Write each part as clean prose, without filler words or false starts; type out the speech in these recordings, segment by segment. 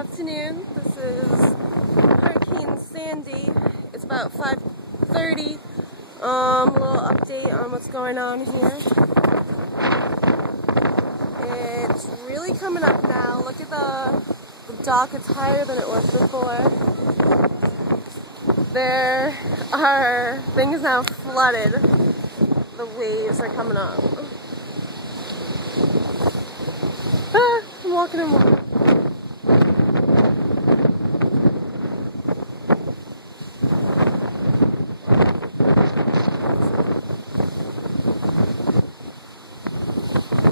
afternoon. This is Hurricane Sandy. It's about 5:30. A little update on what's going on here. It's really coming up now. Look at the dock. It's higher than it was before. There are things now flooded. The waves are coming up. I'm walking and walking.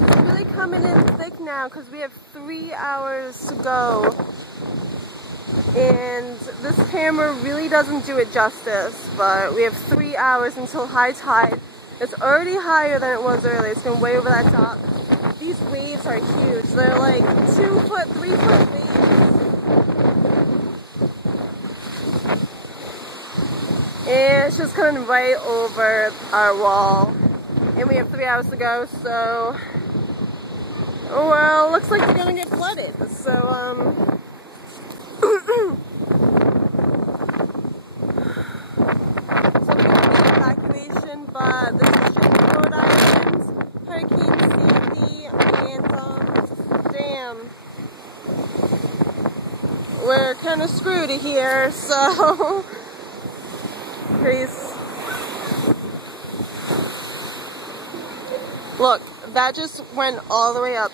It's really coming in thick now because we have 3 hours to go. And this camera really doesn't do it justice, but we have 3 hours until high tide. It's already higher than it was earlier. It's going way over that dock. These waves are huge. They're like 2 foot, 3 foot waves. And it's just coming right over our wall. And we have 3 hours to go, so, well, looks like we're gonna get flooded. So, evacuation, but this is just Rhode Island, Hurricane Sandy, and damn, we're kind of screwed here, so peace. Look, that just went all the way up